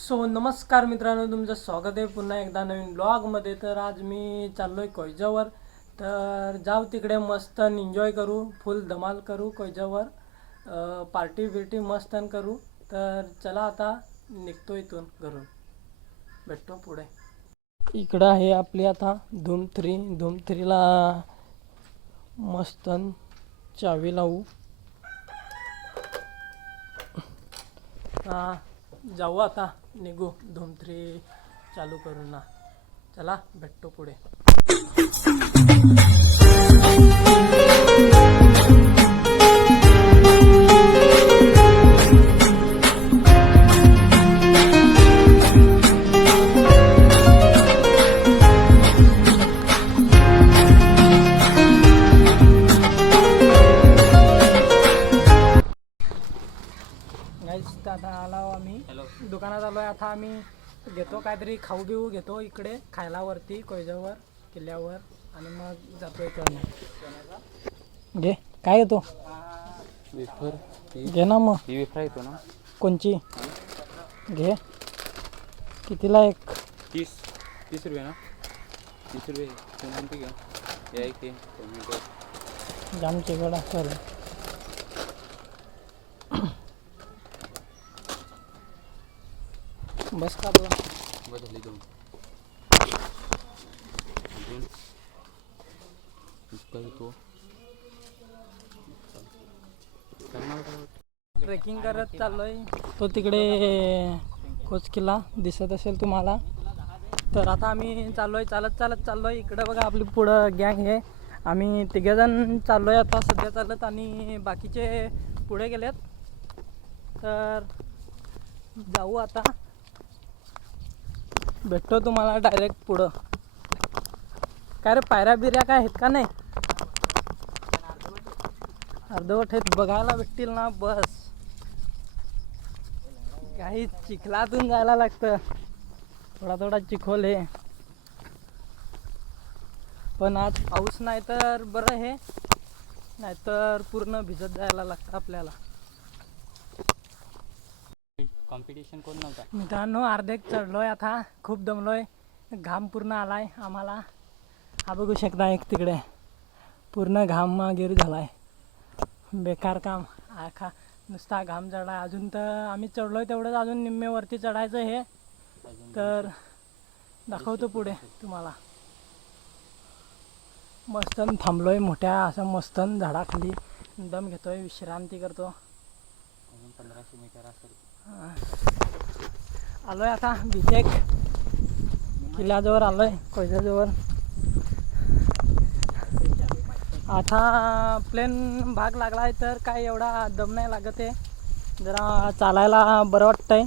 So नमस्कार मित्रांनो तुमचं स्वागत आहे पुन्हा एकदा नवीन ब्लॉगमध्ये तर आज मी चाललो आहे कोयजावर. तर जाऊ तिकडे मस्त एन्जॉय करू फुल धमाल करू कोयजावर. पार्टी बिर्टी मस्त करू. तर चला आता निघतो इथून घरून. भेटतो पुढे. इकडं आहे आपली आता धूम थ्री धूम थ्रीला मस्तन चावी लावू. हां. जाऊ आता निघू धूम थ्री चालू करू ना. चला भेटतो पुढे. खाऊ बिऊ घेतो इकडे खायला वरती कोयजावर किल्ल्यावर आणि मग जातो इकडनं. घे काय वेफर घे ना मग. ही वेफर येतो ना? कोणची? घे. कितीला एक? तीस तीस रुपये ना? तीस रुपये कोणती घ्या या एक टोमॅटो जाम चिकट असेल बस का दोन बस झाली दोन अजून इतका येतो ट्रेकिंग करत चाललोय. तो तिकडे कोच किल्ला दिसत असेल तुम्हाला. तर आता आम्ही चाललोय चालत चालत चाललोय. इकडं बघा आपली पुढं गँग आहे. आम्ही तिघेजण चाललोय आता सध्या चालत आणि बाकीचे पुढे गेलेत. तर जाऊ आता. भेटतो तुम्हाला डायरेक्ट पुढं. काय रे पायऱ्या बिऱ्या काय आहेत का नाही? अर्धवट आहेत बघायला भेटतील ना बस. काही चिखलातून जायला लागतं. थोडा थोडा चिखोल हे. पण आज पाऊस नाही तर बरं हे. नाहीतर पूर्ण भिजत जायला लागतं आपल्याला. कॉम्पिटिशन कोण नव्हता? मित्रांनो अर्धेक चढलोय आता. खूप दमलोय. घाम पूर्ण आलाय आम्हाला. हा बघू शकता एक तिकडे. पूर्ण घाम गिर झालाय. बेकार काम. आखा नुसता घाम चढाय अजून तर आम्ही चढलोय तेवढंच. अजून निम्मेवरती चढायचं हे. तर दाखवतो पुढे तुम्हाला. मस्तन थांबलोय मोठ्या असं मस्तन झाडाखाली दम घेतोय. विश्रांती करतो. पंधराशे मीटर असेल. आलोय आता बिटेक किल्ल्याजवळ आलोय कोयजाजवळ आता प्लेन भाग लागलाय तर काय एवढा दम नाही लागत आहे. जरा चालायला बरं वाटतंय.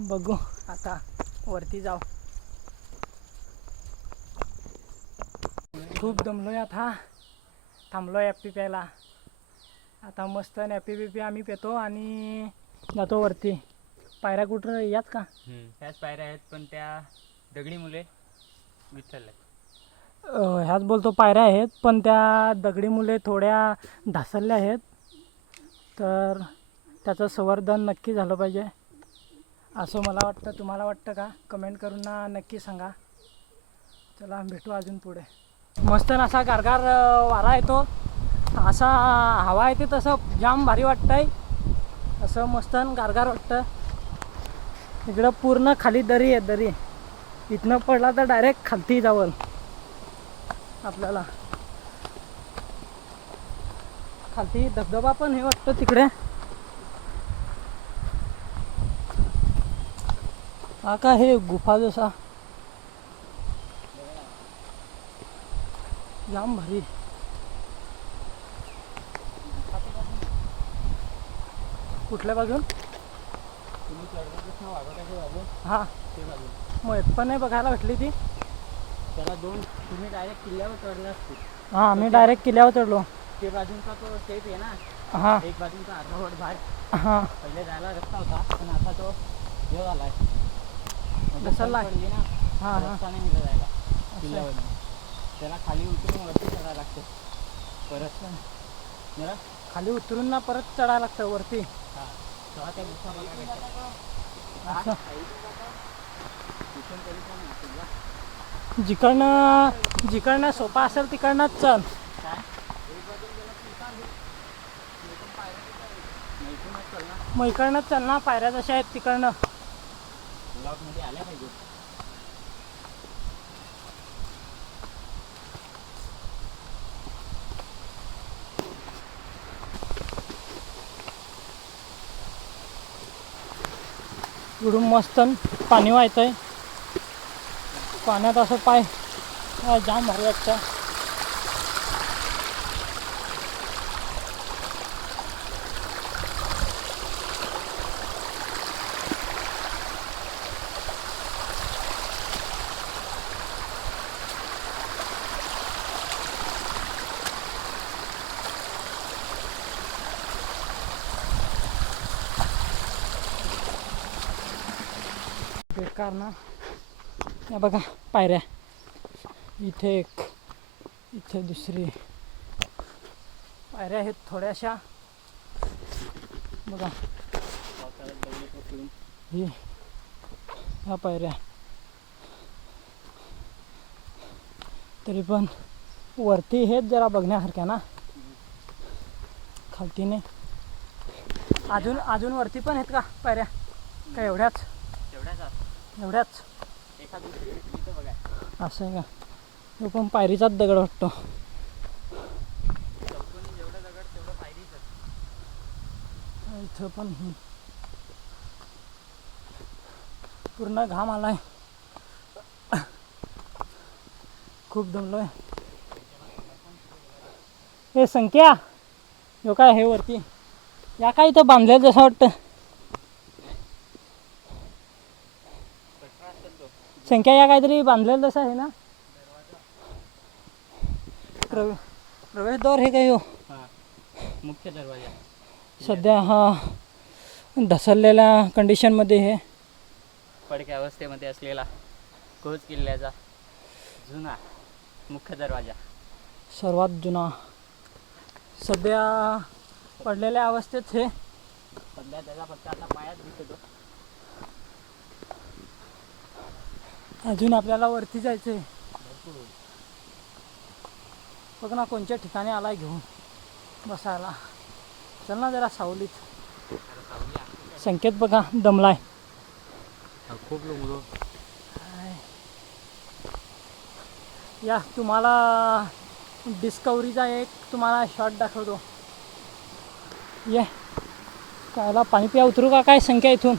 बघू आता वरती जाऊ. खूप दमलोय आता. थांबलोय ॲपी प्यायला आता मस्त ॲपी बिपी आम्ही पेतो आणि जातो वरती. पायऱ्या कुठं याच का? त्याच पायऱ्या आहेत पण त्या दगडी मुले विठ्ठल अं, ह्याच बोलतो पायऱ्या आहेत पण त्या दगडी मुले थोड्या ढासळल्या आहेत. तर त्याचं संवर्धन नक्की झालं पाहिजे. असं मला वाटतं तुम्हाला वाटतं का? कमेंट करून ना नक्की सांगा. चला भेटू अजून पुढे. मस्त असा गारगार अं, वारा येतो. असा हवा येते तसं जाम भारी वाटतंय. असं मस्त गारगार वाटतं. इकडं पूर्ण खाली दरी आहे दरी. इथनं पडला तर डायरेक्ट खालती जावं. आपल्याला. खालती धबधबा पण हे वाटतं तिकडे. हा का हे गुफा जसा. जाम भारी. कुठल्या बाजून? हा. मग पण नाही बघायला भेटली ती. त्याला दोन तुम्ही डायरेक्ट किल्ल्यावर चढले असते हा आम्ही डायरेक्ट किल्ल्यावर चढलो. ते बाजूंचा तो स्टेप आहे ना? हा. एक बाजूचा अर्धवट भाग. हा. पहिले जायला रस्ता होता पण आता तो हे म्हणजे घसरलाय. पडली ना? हा हा. रस्ता नाही मिळत जायला. किल्ल्यावरून. त्याला खाली उतरून वरती चढायला लागते. परत. जरा खाली उतरून ना परत चढायला लागतं वरती. जिकडनं जिकडनं सोपा असेल तिकडनंच चल. मग इकडनंच चल ना पायऱ्या जशा आहेत तिकडनं. इकडून मस्त पाणी वाहतंय. पाण्यात असं पाय जाम भारी कारण ना या बघा पायऱ्या. इथे एक इथे दुसरी. पायऱ्या आहेत थोड्याशा. बघा. ही ह्या पायऱ्या. तरी पण वरती हेच जरा बघण्यासारख्या ना? खालतीने. अजून अजून वरती पण आहेत का पायऱ्या? का एवढ्याच? एवढ्याच असं आहे का? तो पण पायरीचाच दगड वाटतो. इथं पण पूर्ण घाम आलाय. खूप दमलोय. हे संख्या! हो काय हे वरती. या काय इथं बांधलेलं जसं वाटतं कचरा असेल संख्या या काहीतरी बांधलेलं जसं आहे ना? प्रवे प्रवेशद्वार हे काय हो. हां मुख्य दरवाजा. सध्या हा ढसरलेल्या कंडिशनमध्ये हे. पडक्या अवस्थेमध्ये असलेला कोच किल्ल्याचा जुना मुख्य दरवाजा. सर्वात जुना. सध्या पडलेल्या अवस्थेत हे. सध्या त्याचा फक्त आता पायात दिसतो. अजून आपल्याला वरती जायचं आहे बघ ना कोणत्या ठिकाणी आलाय घेऊन. बसायला. चल ना जरा सावलीत. संकेत बघा दमलाय. खूप लोक या तुम्हाला डिस्कवरीचा एक तुम्हाला शॉट दाखवतो. ये. कायला पाणी पिया उतरू का काय संख्या इथून?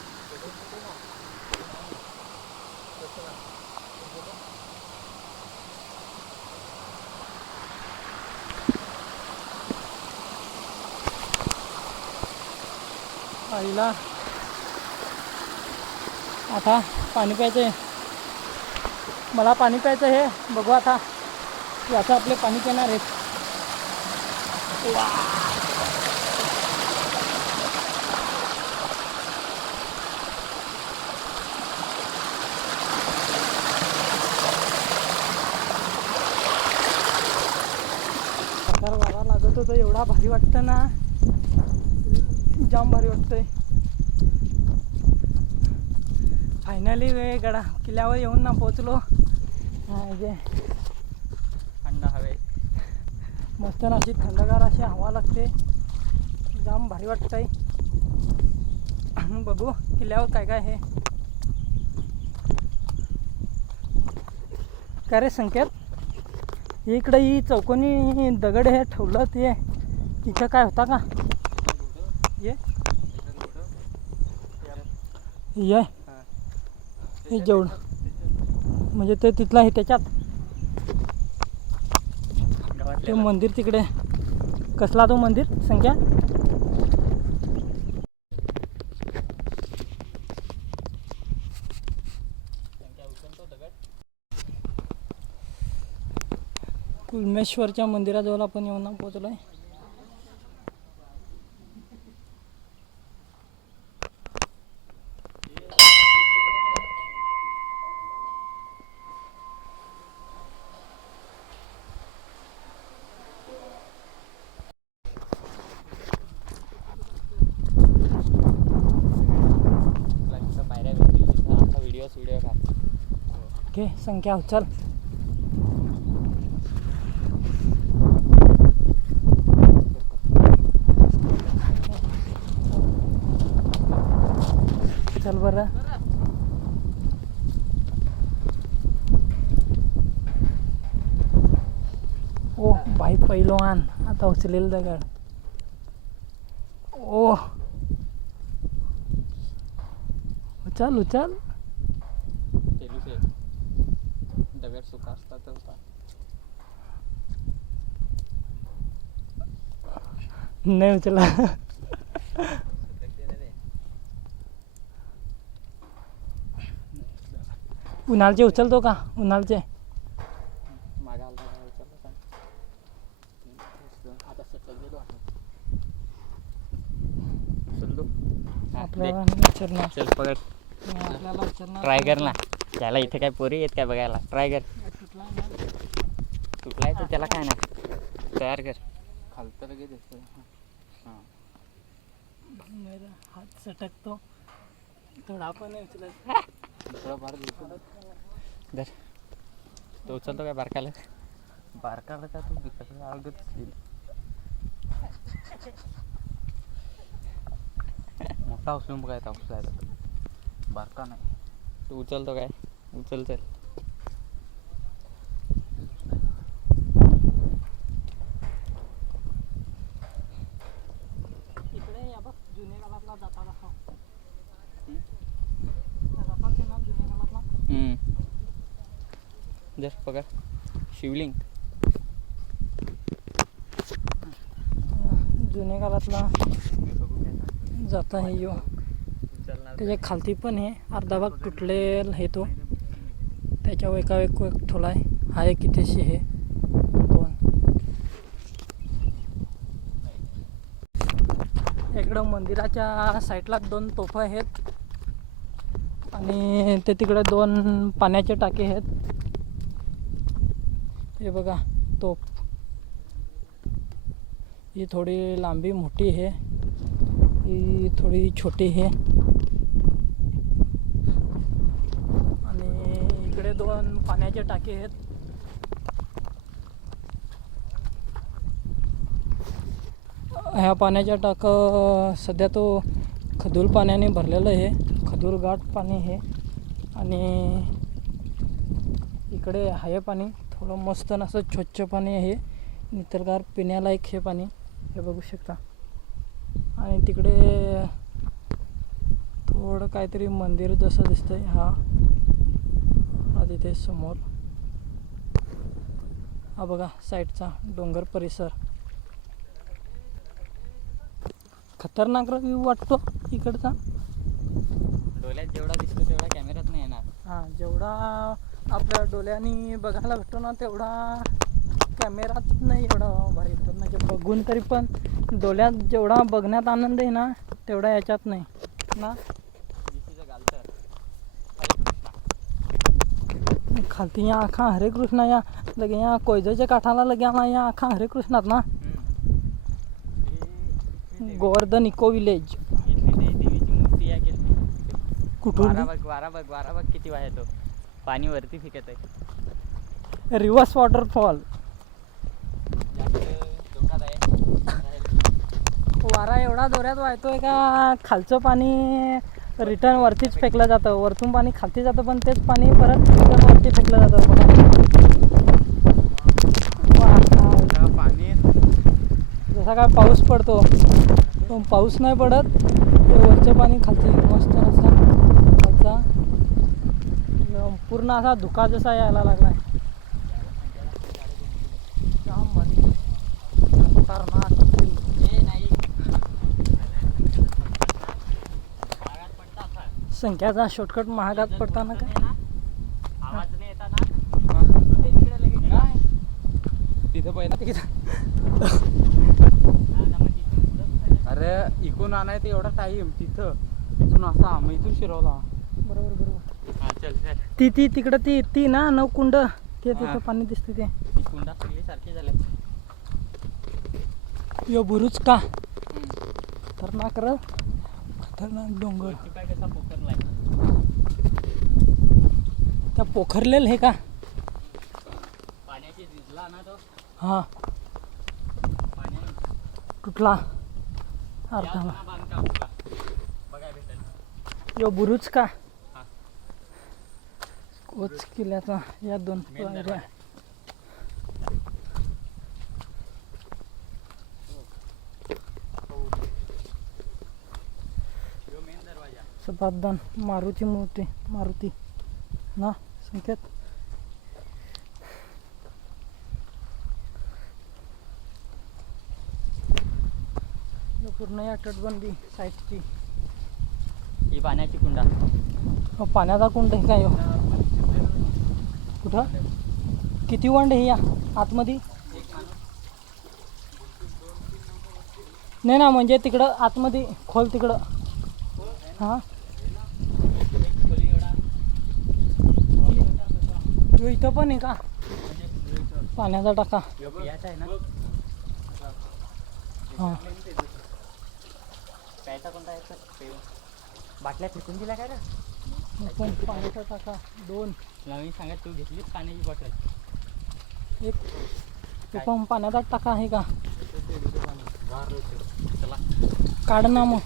आता पाणी प्यायचं आहे. मला पाणी प्यायचं हे बघू आता याचं आपले पाणी पिणार आहेत. वा वारा लागत होतं एवढा भारी वाटतं ना. जाम भारी वाटतंय. फायनली गडा. किल्ल्यावर येऊन ना पोचलो हा, जे थंड हवे. मस्त ना अशी थंडगार अशी हवा लागते. जाम भारी वाटतंय. बघू किल्ल्यावर काय काय आहे. काय रे संकेत? हे इकडं ही चौकोनी दगड हे ठेवलं ते. इथं काय होता का? ये. ये. हे जेवण. म्हणजे ते तिथलं आहे त्याच्यात. ते मंदिर तिकडे. कसला तो मंदिर? संख्या? कुलमेश्वरच्या मंदिराजवळ आपण येऊन पोहोचलोय. आहे संख्या उचल चल. बरं. ओ भाई पहिलवान आता उचलेल दगड. ओ. उचल उचल. नाही उचला उन्हाळचे उचलतो का उन्हाळचे आपल्याला उचलणार. चल पकड. आपल्याला उचलणार ट्राय कर ना. त्याला इथे काय पोरी येत काय बघायला. ट्राय कर. तुटलाय तर त्याला काय नाही. तयार कर. खालतं लगेच येतं. मेरा हात सटकतो. थोडा पण नाही उचलत दुसरा बार धर. तो उचलतो काय बारकाला? बारकाला का तू कसं अवघत मोठा उचलून बघाय उचलायचा बारका नाही. तू उचलतो काय? उचल चल इकडे या बघ जुने काळातला जाता दाखव जाता ते ना जुने काळातला जर पकड शिवलिंग. जुन्या काळातला जाता हे यो. त्याच्या खालती पण हे अर्धा भाग तुटलेल हे तो. त्याच्यावर एका एक ठोला आहे. हा एक इथेशी हे दोन. इकडं मंदिराच्या साईडला दोन तोफ आहेत. आणि ते तिकडे दोन पाण्याचे टाके आहेत. हे बघा तोप ही थोडी लांबी मोठी आहे. ही थोडी छोटी आहे. आणि इकडे दोन पाण्याचे टाके आहेत. ह्या पाण्याच्या टाक सध्या तो खदूल पाण्याने भरलेलं आहे. खदूर घाट पाणी आहे. आणि इकडे आहे पाणी. थोडं मस्त न असं स्वच्छ पाणी आहे. नितरगार पिण्यालायक हे पाणी. हे बघू शकता. आणि तिकडे थोडं काहीतरी मंदिर जसं दिसतंय. हा. हा तिथे समोर. हा बघा साईडचा डोंगर परिसर. खतरनाक व्ह्यू वाटतो इकडचा. डोळ्यात जेवढा दिसतो तेवढा कॅमेऱ्यात नाही येणार. हा जेवढा आपल्या डोळ्यांनी बघायला भेटतो ना तेवढा कॅमेरात नाही एवढा भारी भेटत म्हणजे बघून तरी पण डोळ्यात जेवढा बघण्यात आनंद आहे ना तेवढा याच्यात नाही. ना? खालती या आखा हरे कृष्ण या लगे या कोयजाच्या काठाला लगे आला या आखा हरे कृष्णात ना. Govardhan eco village. देवीची मूर्ती आहे की कुठून? वारा बघ वारा बघ वारा बघ किती वाय तो पाणी वरती फिकत आहे. Reverse waterfall. वारा एवढा दोऱ्यात वाहतोय का? खालचं पाणी रिटर्न वरतीच फेकलं जातं. वरतून पाणी खालती जातं पण तेच पाणी परत रिटर्न वरती फेकलं जातं. पाणी जसा काय पाऊस पडतो. पाऊस नाही पडत. ते वरचं पाणी खालती. मस्त असं खालचा एकदम पूर्ण असा धुका जसा यायला view. नाही संख्याचा शॉर्टकट महागात पडताना काय आवाज नाही येताना तिथं. पहिला अरे इकून आणाय एवढा टाईम तिथं. तिथून असा मग इथून शिरवला. बरोबर बरोबर. ती ती तिकडं ती ती ना नऊ कुंड. ते. तिथं पाणी दिसते ते. कुंडा सगळी सारखी झाले. यो बुरुज का? खतरनाक र. खतरनाक डोंगर. काय कसा पोखरलाय त्या पोखरलेल हे का? पाण्याची झिजला ना तो. हां. कुठला अर्धा. यो बुरुज का? हा. कोच किल्ल्याचा या दोन पायऱ्या. सपाटदान मारुती मूर्ती मारुती ना संकेत? पूर्ण या तटबंदी साईडची. ही पाण्याची कुंडा. हो, पाण्याचा कुंड आहे का यो? कुठं? किती वंड हे या आतमध्ये? नाही ना म्हणजे तिकडं आतमध्ये खोल तिकडं. हां? इथं पण आहे का? पाण्याचा टाका. हां. बाटल्या फेकून दिल्या काय रे? पण पाण्याचा टाका. दोन. नवीन सांगत तू घेतलीच पाण्याची बॉटल? एक. ते पण पाण्याचा टाका आहे का? चला काढ ना मग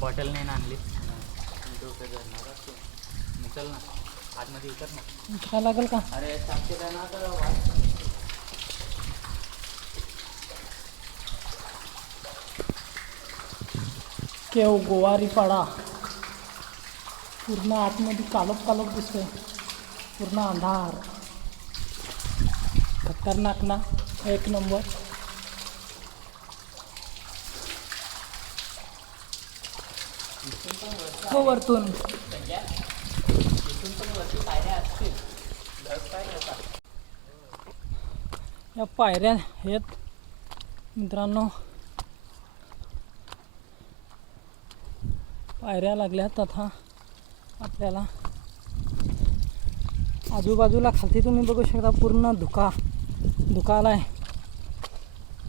बॉटल नाही ना आणली? चल ना. आतमध्ये उतर ना. काय लागेल का? अरे केव गोवारी पाडा. पूर्ण आतमध्ये कालोप कालोप दिसतोय. पूर्ण अंधार. खतरनाक ना? एक नंबर. हो वरतून. या पायऱ्या आहेत. मित्रांनो पायऱ्या लागल्यात आता. आपल्याला. आजूबाजूला खालती तुम्ही बघू शकता पूर्ण धुका धुका आहे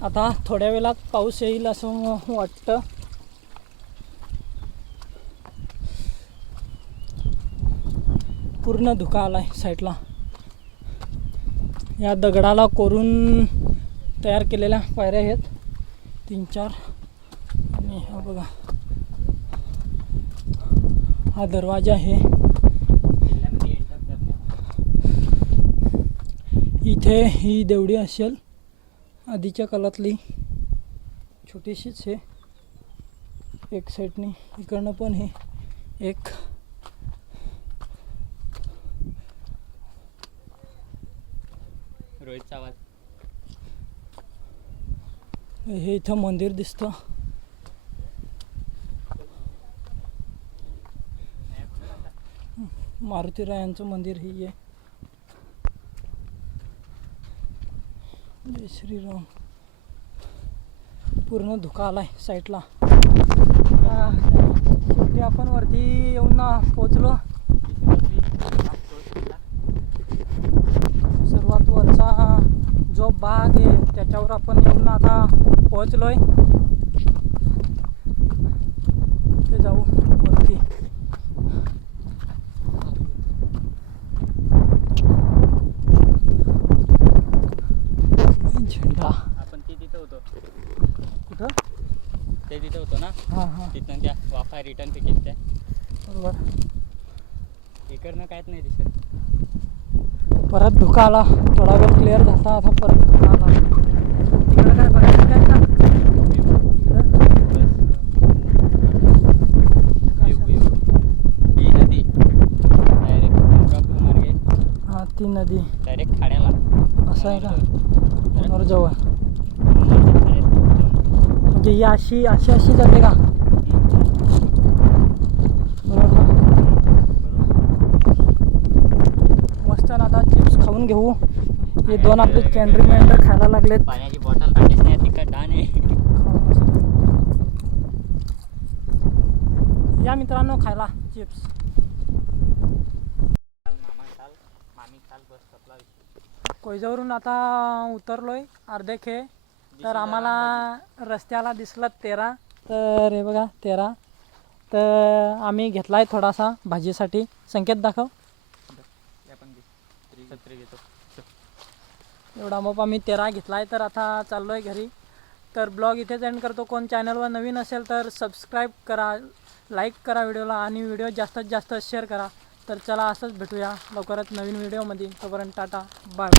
आता थोड्या वेळात पाऊस येईल असं वाटतं. पूर्ण धुका आलाय साईडला. या दगडाला कोरून तयार केलेल्या पायऱ्या आहेत. तीन चार. आणि हा बघा. हा दरवाजा आहे. इथे ही देवडी असेल. आधीच्या काळातली छोटीशीच आहे एक साईडने इकडनं पण हे. एक. रोहितचा आवाज. हे इथं मंदिर दिसतं. मारुतीरायांचं मंदिर हे आहे. जय श्रीराम. पूर्ण धुका आलाय साईडला शेवटी आपण वरती येऊन ना पोचलो सर्वात वरचा जो भाग आहे त्याच्यावर आपण येऊन आता पोहोचलोय. आहे जाऊ वरती झेंडा आपण ते तिथं होतो कुठं ते तिथं होतो ना हां हां तिथनं त्या वाफा रिटर्न पिकेट त्या बरोबर. इकडनं काहीच नाही दिसत. परत धुका आला. थोडा वेळ क्लिअर झाला आता परत धुका आला. इकडं काय बघायचं काय का ही नदी डायरेक्ट मार्गे हां ती नदी. डायरेक्ट खाड्याला. असं आहे का? जवळ. म्हणजे ही अशी अशी अशी जाते का बरोबर ना? मस्त ना आता चिप्स खाऊन घेऊ हे दोन आपले कॅन्ड्री मेंढर खायला लागलेत. पाण्याची बॉटल टाकीच नाही तिकट डान आहे. या मित्रांनो खायला चिप्स. कोयजावरून आता उतरलोय अर्धे खे तर आम्हाला रस्त्याला दिसलं तेरा. तर हे बघा तेरा. तर आम्ही घेतला आहे थोडासा भाजीसाठी. संकेत दाखव. घेतो एवढा मग मी तेरा घेतला आहे तर आता चाललो आहे घरी. तर ब्लॉग इथेच एंड करतो. कोण चॅनलवर नवीन असेल तर सबस्क्राईब करा लाईक करा व्हिडिओला आणि व्हिडिओ जास्तीत जास्त शेअर करा. तर चला असंच भेटूया लवकरच नवीन व्हिडिओमध्ये तोपर्यंत टाटा बाय